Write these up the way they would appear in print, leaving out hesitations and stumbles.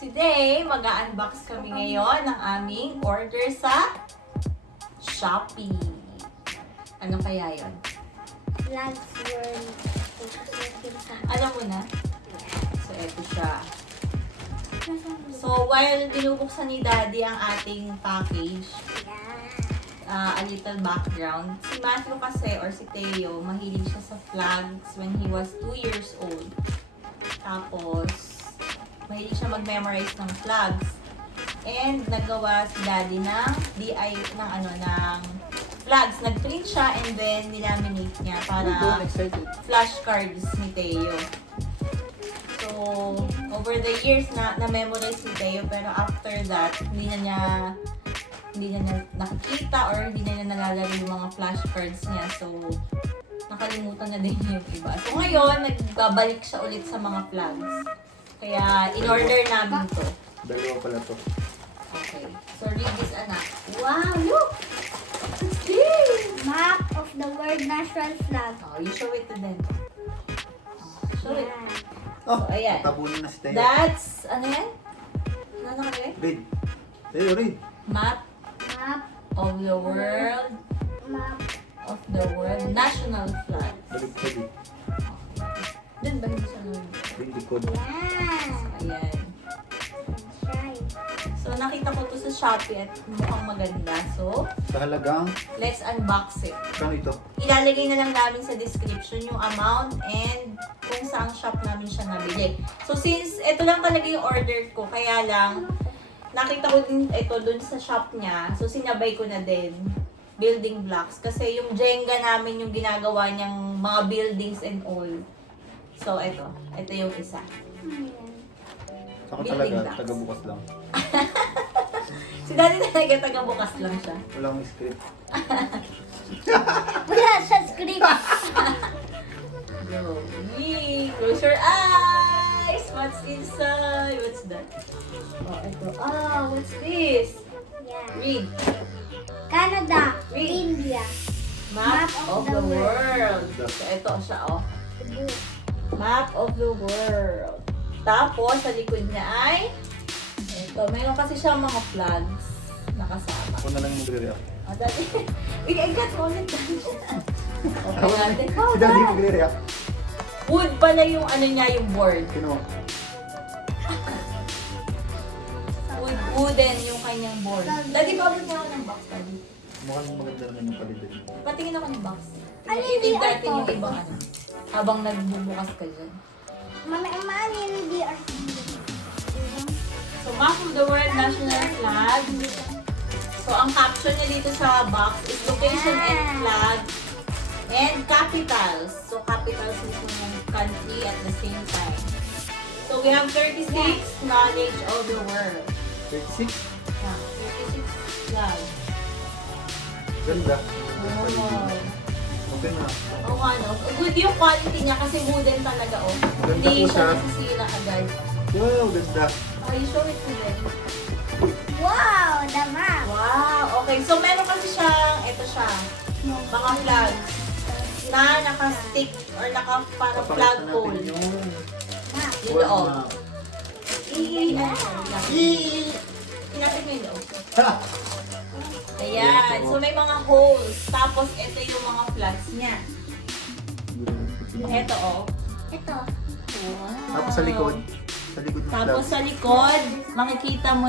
Today, mag-unbox kami ngayon ng aming order sa Shopee. Ano kaya yon? Last word. Alam mo na? So, eto siya. So, while binubuksan ni Daddy ang ating package, a little background. Si Matthew kasi, or si Theo, mahilig siya sa flags when he was 2 years old. Tapos, mahilig siya mag-memorize ng flags. And nagawa si Daddy ng ng flags. Nag-print siya and then nilaminate niya para flashcards ni Theo. So, over the years na-memorize ni Theo, pero after that, hindi na niya nakikita or hindi na niya nalalaro yung mga flashcards niya. So, nakalimutan na din niya yung iba. So, ngayon, nagbabalik siya ulit sa mga flags. Kaya, in-order namin to. Dalawa pala to. Okay. So, read this, anak. Wow, look! What's this? Map of the world national flag. Oh, you show it to them. Show it. Yan. Oh, So, ayan. tabunin na si Tayo. That's, ano yan? Ano nakalagay? Read. Tayo, read. Map Map. of the world, Map. national flag. Balik, read. Doon ba hindi siya naman? Read the code. Yan. Ayan. Shine. So, nakita ko to sa Shopee at mukhang maganda. So, Sa halagang, let's unbox it. kano ito? Ilalagay na lang namin sa description yung amount and kung saang shop namin siya nabili. So, since ito lang talaga yung order ko, kaya lang, nakita ko din ito dun sa shop niya. So, sinabay ko na din building blocks. Kasi yung Jenga namin yung ginagawa niyang mga buildings and all. So, ito yung isa. Ayan. Saka Building talaga, blocks. taga-bukas lang. Si Daddy talaga taga-bukas lang siya. Walang script. Wala sa script. Go. Yee! Close your eyes! What's inside? What's that? Oh, ito. Ah, what's this? Yan. Read. Canada. Read. India. Map of the world. So, ito siya, oh. Map of the world. Tapos, sa likod niya ay ito. Mayroon kasi siya mga flags nakasama. Ako na lang yung magre-react. Oh, Daddy. I got ulit. Okay natin. Oh, Si Daddy Dad. magre-react. Wood pala yung ano niya, yung board. Sino? Wooden yung kanyang board. Daddy, babalik mo ako ng box, Daddy. Mukhang maganda rin yung palidin. Patingin ako ng box. Ano yung I-read VR natin to? yung ibang ano. Habang nagbubukas ka dyan. Mami, yung VR. So, Map of the World National Flag. So, ang caption niya dito sa box is location and flag and capitals. So, capitals mismo ng country at the same time. So, we have 36 knowledge of the world. 36? Yeah, 36 flags. Ganda. Oh. Okay na. Oo nga, no? Good yung quality niya kasi wooden talaga, oh. Maganda Hindi po siya siya. nasisira agad. Wow, ganda. Oh, you show it to them. Wow, the map. Wow! Okay, so meron kasi siyang, ito siya, mga flags na naka-stick or parang flagpole. Papakita natin yung... Map. Yung loob. Wow. Pinapit mo yung loob. Ha! Ayan. So may mga holes. Tapos ito yung mga flags niya. Ito, oh. Ito. Wow. Tapos sa likod. Sa likod ng Tapos flag. sa likod, makikita mo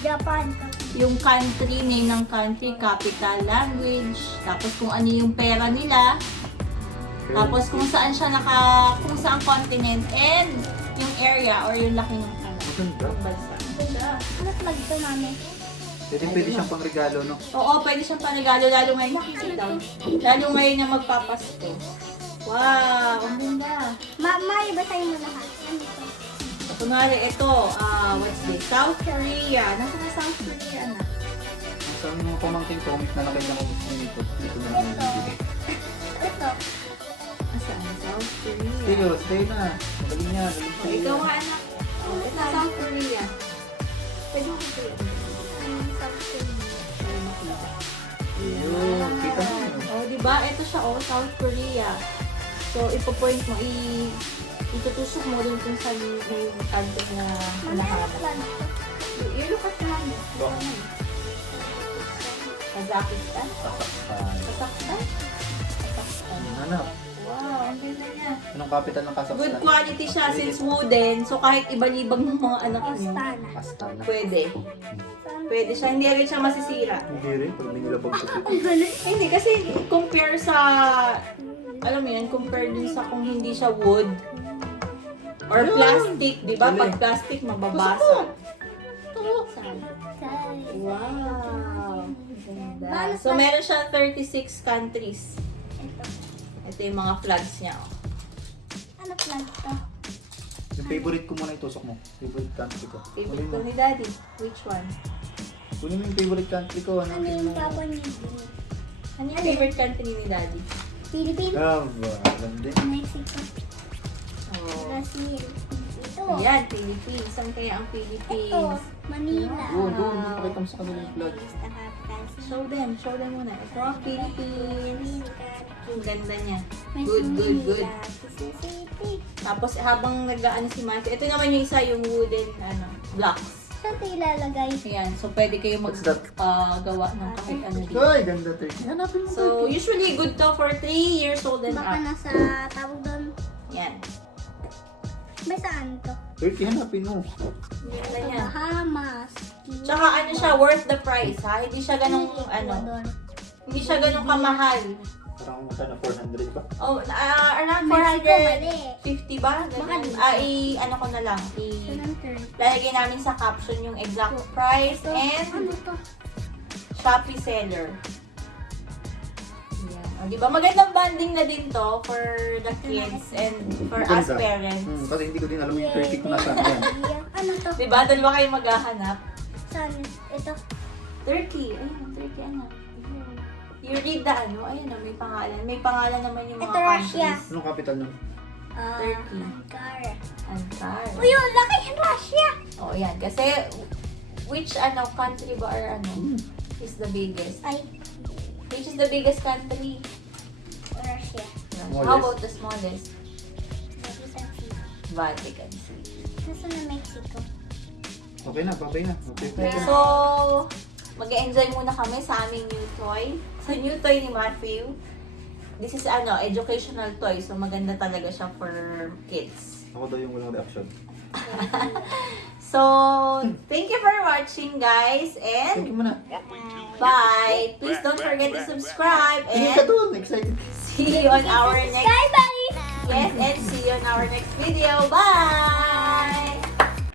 Japan. yung country, name ng country, capital, language, tapos kung ano yung pera nila, Okay. tapos kung saan kung saan continent, and yung area or yung laki ng Maganda. bansa. Ano flag to, mami? Pwede siyang pang regalo, no? Oo, pwede siyang panagalo, lalo ngayon, sit down. Lalo ngayon na magpapasko. Wow, ang ganda. Mama, ibasahin mo lahat. Ano ito? So, kunwari, ito, what's this? South Korea. Nasaan na South Korea na? Sa mga pamangkin ko, na nakita ko gusto nito. Dito na ako nabibili. Ito. Nasaan? South Korea. Sige, stay na. Magaling niya. Galing So, siya. ikaw nga, anak. Oh, ito, South Korea. Pwede mo ito yun. Yun, kita mo. Oh, di ba? Ito siya, oh, South Korea. So, ipo-point mo, Itutusok mo rin kung saan yung country na Mami, ano hinahanap. plug to? You look at mami. Kazakhstan? Kazakhstan. Kazakhstan? Kazakhstan. Hanap. Wow, ang ganda niya. Anong capital ng Kazakhstan? Good quality siya since wooden. So kahit ibalibag ng mga anak niyo, Astana. Astana. pwede. Pwede siya. Hindi rin siya masisira. Hindi rin, pag nilabag ko. Hindi kasi compare sa, alam mo yan, compare dun sa kung hindi siya wood or plastic, di ba? Pag plastic, mababasag. Wow! Ganda. So, meron siya 36 countries. Ito. Ito yung mga flags niya. Oh. Ano plug to? Yung favorite ko muna itusok mo. Favorite country ko. Favorite Kunin ko mo. ni Daddy. Which one? Kunin mo yung favorite country ko. Ano yung Papua New Guinea? Ano yung favorite country ni Daddy? Philippines? Ah, maganda. Mexico? Oh. Brazil? Ito. Ayan, Philippines. Saan kaya ang Ito. Philippines? Manila. Doon, pakita mo sa kanila yung flag. Philippines, the capital city. Show them muna. Ito ang Philippines. Ang ganda niya. May Good, good, good. Manila, Quezon City. Tapos habang nag-ano si Matthew, ito naman yung isa, yung wooden blocks. Saan ito ilalagay? Ayan, so pwede kayo What's that? gawa ng kahit ano dito. Ay, ganda Turkey. Hanapin mo So, usually good to for 3 years old and Baka up. nasa tawag doon. Yan. Ba saan to? Turkey, hanapin mo. Ganda Ito, niya. Bahamas. Tsaka ano siya, worth the price ha. Hindi siya ganong, Ecuador. hindi siya ganong kamahal. Parang magkano 400 ba? Oh, around Mexico, mali. 450 ba? Baka dito. Ano ko na lang, Ito ng Turkey. lalagay namin sa caption yung exact price Ito, and ano to? Shopee seller. Yan. O, di ba? Magandang banding na din to for the kids and for us Maganda. parents. Kasi hindi ko din alam yung Turkey kung nasaan. Yan. Ano to? Di ba? Dalawa kayo maghahanap. Saan? Ito. Turkey. Ayun, Turkey ano. You read the ano. Ayun, may pangalan. May pangalan naman yung mga Ito, Russia. countries. Anong capital nun? Turkey. Ankara. Ankara. Uy, yung laki ng Russia! Oh, yan. Kasi, which country ba or is the biggest? Ay, Which is the biggest country? Russia. Smallest. How about the smallest? Vatican City. Vatican City. Nasa na Mexico? Okay na, babay na. Okay. Okay, so, mag-enjoy muna kami sa aming new toy. Sa new toy ni Matthew. This is educational toy. So, maganda talaga siya for kids. Ako daw yung walang reaction. So, thank you for watching, guys. Thank you And muna. bye. Please don't forget to subscribe. Hindi ka And doon. Excited. see you on our next... Bye-bye! Yes, and see you on our next video. Bye!